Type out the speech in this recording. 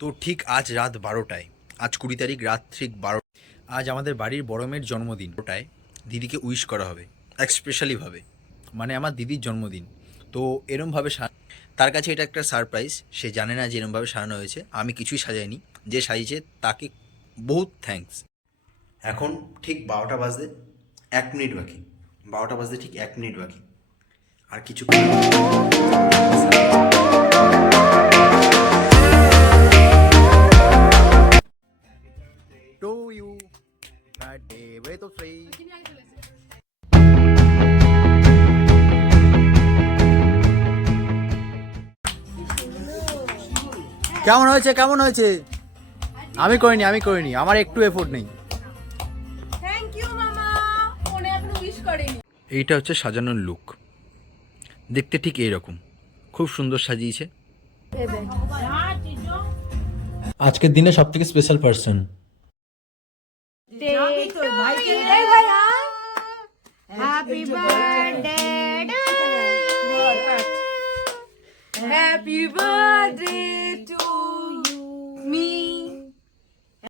তো ঠিক আজ রাত বারোটায়। আজ কুড়ি তারিখ, রাত ঠিক বারো আজ আমাদের বাড়ির বড় মেয়ের জন্মদিন। ওটায় দিদিকে উইশ করা হবে এক্সপেশালিভাবে মানে আমার দিদির জন্মদিন। তো এরমভাবে তার কাছে এটা একটা সারপ্রাইজ সে জানে না যে এরমভাবে সাজানো হয়েছে। আমি কিছুই সাজাইনি। যে সাজিয়েছে তাকে বহুত থ্যাঙ্কস এখন ঠিক বারোটা বাজতে এক মিনিট বাকি। বারোটা বাজতে ঠিক এক মিনিট বাকি। আর কিছু বার্থডে ওয়ে তো ফ্রি কেমন হয়েছে? কেমন হয়েছে? আমি করিনি আমি করিনি। আমার একটু এফোর্ট নেই। থ্যাংক ইউ মামা। ফোনে এখনও উইশ করেনি। এইটা হচ্ছে সাজানোর লুক দেখতে ঠিক এইরকম। খুব সুন্দর সাজিয়েছে। আজকের দিনে সব থেকে special person birthday to you, Devara. Happy birthday to you. Happy birthday to